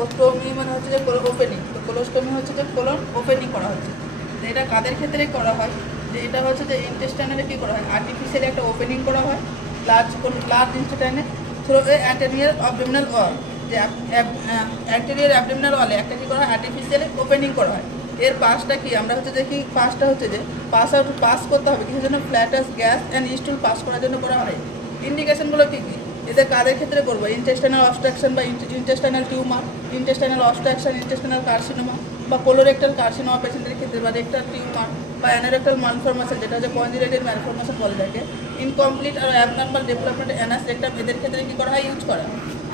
ওস্টোমি মানে হচ্ছে যে ওপেনিং, তো কোলোস্টোমি হচ্ছে যে কোলন ওপেনিং করা হচ্ছে। তো এটা কাদের ক্ষেত্রে করা হয়, যে এটা হচ্ছে যে ইন্টেস্টাইনালে কী করা হয়, আর্টিফিশিয়ালি একটা ওপেনিং করা হয় লার্জ ইন্টেস্টাইনে থ্রু অ্যান্টেরিয়র অ্যাবডোমিনাল ওয়াল, যে অ্যান্টেরিয়র অ্যাবডোমিনাল ওয়ালে একটা কী করা হয়, আর্টিফিশিয়ালি ওপেনিং করা হয়। এর পাসটা কি আমরা হচ্ছে দেখি, পাসটা হচ্ছে যে পাস করতে হবে কিসের জন্য, ফ্ল্যাটাস গ্যাস অ্যান্ড স্টুল পাস করার জন্য করা হয়। ইন্ডিকেশনগুলো কী কী, এদের কাদের ক্ষেত্রে করবো, ইন্টেস্টাইনাল অবস্ট্রাকশন বা intestinal tumour, intestinal obstruction, intestinal carcinoma বা কোলোরেক্টাল কার্সিনোমা পেশেন্টের ক্ষেত্রে, বা রেক্টাল টিউমার বা অ্যানারেক্টাল মালফরমেশন যেটা হচ্ছে কনজেনিটাল ম্যালফরমেশন বলে থাকে, ইনকমপ্লিট আর অ্যাবনর্মাল ডেভেলপমেন্ট অ্যানাস রেক্টাম, এদের ক্ষেত্রে কী করা হয়, ইউজ করা।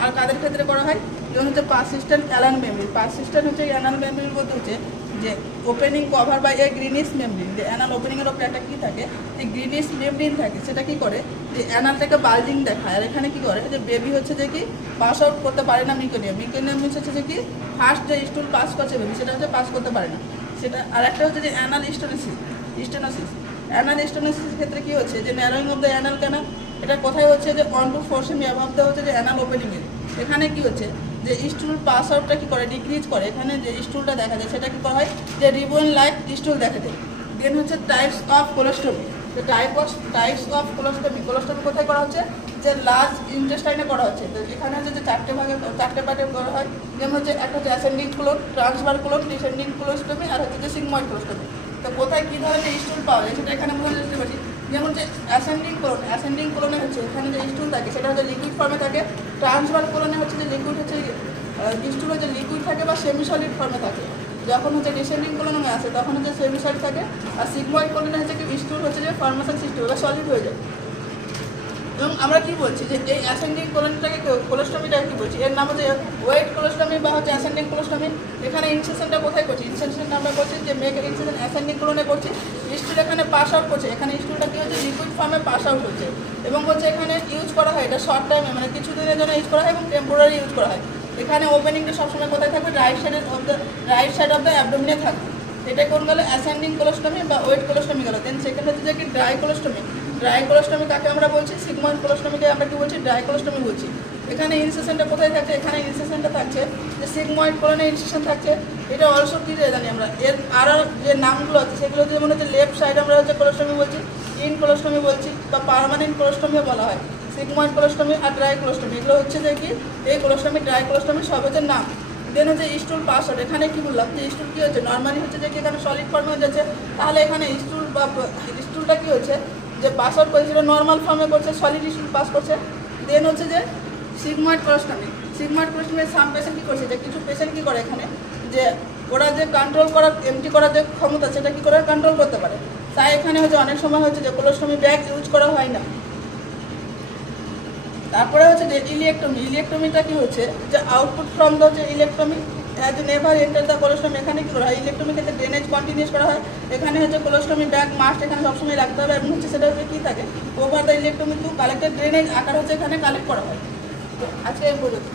আর কাদের ক্ষেত্রে করা হয়, যেমন হচ্ছে পারসিস্টেন্ট অ্যানাল মেমব্রেন। পারসিস্টেন্ট হচ্ছে অ্যানাল মেমব্রেন বলতে হচ্ছে যে opening cover by a greenish membrane, যে অ্যানাল ওপেনিংয়ের ওপরে একটা কী থাকে, যে গ্রিনিশ মেমব্রেন থাকে, সেটা কী করে যে অ্যানালটাকে বাল্জিং দেখায়। আর এখানে কী করে, যে বেবি হচ্ছে যে কি পাস আউট করতে পারে না মিকোনিয়াম। মিকোনিয়াম হচ্ছে যে কি ফার্স্ট যে স্টুল পাস করছে বেবি, সেটা হচ্ছে পাস করতে পারে না সেটা। আর একটা হচ্ছে যে অ্যানাল স্টেনোসিস। অ্যানাল স্টেনোসিসের ক্ষেত্রে কী হচ্ছে, যে narrowing of the anal canal, এটা কোথায় হচ্ছে, যে 1 to 4 সেমি অ্যাভাব দেওয়া হচ্ছে যে অ্যানাল ওপেনিংয়ের। এখানে কী হচ্ছে, যে স্টুল পাস আউটটা কী করে, ডিক্রিজ করে। এখানে যে স্টুলটা দেখা যায় সেটা কী করা হয়, যে রিবন লাইক স্টুল দেখা যায়। দেন হচ্ছে টাইপস অফ কোলোস্টোমি। তো টাইপস অফ কোলোস্টোমি কোথায় করা হচ্ছে, যে লার্জ ইন্টেস্টাইনে করা হচ্ছে। তো এখানে হচ্ছে যে চারটে পার্টে করা হয়, যেমন হচ্ছে একটা হচ্ছে ascending colon, transverse colon, descending colostomy আর হচ্ছে যে সিগময়েড কোলোস্টোমি। তো কোথায় কী ধরনের স্টুল পাওয়া যায় সেটা এখানে বোঝা যেতে পারছি। যেমন যে অ্যাসেন্ডিং কোলনে হচ্ছে এখানে যে স্টুল থাকে সেটা হচ্ছে লিকুইড ফর্মে থাকে। ট্রান্সভার কোলনে হচ্ছে যে লিকুইড হচ্ছে স্টুল হচ্ছে লিকুইড থাকে বা সেমি সলিড ফর্মে থাকে। যখন হচ্ছে ডিসেন্ডিং কোলনে আসে তখন হচ্ছে সেমি সলিড থাকে। আর সিগময়েড কোলনে হচ্ছে কি স্টুল হচ্ছে যে ফর্মেশন সৃষ্টি হবে, সলিড হয়ে যায়। এবং আমরা কি বলছি, যে এই অ্যাসেন্ডিং কোলনটাকে কোলোস্টোমিটাকে কী বলছি, এর নাম হচ্ছে ওয়েট কোলোস্টোমি বা হচ্ছে অ্যাসেন্ডিং কোলোস্টোমি। এখানে ইনসেশনটা কোথায় করছি, ইনসেশনটা আমরা করছি যে মেক ইনসেশন অ্যাসেন্ডিং কোলনে করছি। স্টুল এখানে পাস আউট করছে, এখানে স্টুলটা কী হচ্ছে, লিকুইড ফর্মে পাস আউট হচ্ছে। এবং হচ্ছে এখানে ইউজ করা হয় এটা শর্ট টাইমে, মানে কিছুদিনের জন্য ইউজ করা হয় এবং টেম্পোরারি ইউজ করা হয়। এখানে ওপেনিংটা সবসময় কোথায় থাকবে, রাইট সাইড অফ দ্য অ্যাবডোমিনে থাকবে। এটা কোন গেল, অ্যাসেন্ডিং কোলোস্টোমি বা ওয়েট কোলোস্টোমি গেল। দেন সেকেন্ড হচ্ছে যে কি ড্রাই কোলোস্টোমি। ড্রাই কোলোস্টোমি কাকে আমরা বলছি, সিগময়েড কোলোস্টোমিকে আমরা কি বলছি, ড্রাই কোলোস্টোমি বলছি। এখানে ইনসেশনটা কোথায় থাকছে, এখানে ইনসেশনটা থাকছে যে সিগময়েড কোলনে ইনসেশন থাকছে। এটা অলসো কি জানি আমরা, এর আরও যে নামগুলো আছে সেগুলো হচ্ছে, যেমন হচ্ছে লেফট সাইড আমরা হচ্ছে কোলোস্টোমি বলছি, ইন কোলোস্টোমি বলছি বা পার্মানেন্ট কোলোস্টোমিও বলা হয়। সিগময়েড কোলোস্টোমি আর ড্রাই কোলোস্টোমি এগুলো হচ্ছে যে কি এই কোলোস্টোমি ড্রাই কোলোস্টোমি সব হচ্ছে নাম। দেন হচ্ছে স্টুল পাস আউট। এখানে কি বললাম, যে স্টুল কী হচ্ছে, নর্মালি হচ্ছে যে কি এখানে সলিড ফর্মে হয়ে যাচ্ছে, তাহলে এখানে স্টুলটা কী হচ্ছে, যে পাস আউট করছে সেটা নর্মাল ফর্মে করছে, সলিড স্টুল পাস করছে। দেন হচ্ছে যে সিগময়েড কোলোস্টোমি। সিগময়েড কোলোস্টোমির সাম পেশেন্ট কী করছে, যে কিছু পেশেন্ট কী করে এখানে, যে ওরা যে কন্ট্রোল করার এমটি করার যে ক্ষমতা সেটা কী করে কন্ট্রোল করতে পারে। তাই এখানে হচ্ছে অনেক সময় হচ্ছে যে কোলোস্টোমি ব্যাগ ইউজ করা হয় না। তারপরে হচ্ছে যে ইলেকট্রমিটা কি হচ্ছে, যে আউটপুট ফ্রম দ্য হচ্ছে ileostomy as never enter the colostomy. এখানে কি করা হয়, ইলেকট্রমি ক্ষেত্রে ড্রেনেজ কন্টিনিউস করা হয়। এখানে হচ্ছে কোলোস্টোমি ব্যাগ মাস্ট এখানে সবসময় রাখতে হবে, এবং হচ্ছে সেটা হচ্ছে কী থাকে, over the ileostomy to collected drainage আকার হচ্ছে এখানে কালেক্ট করা হয়। তো আজকে এই পর্যন্ত।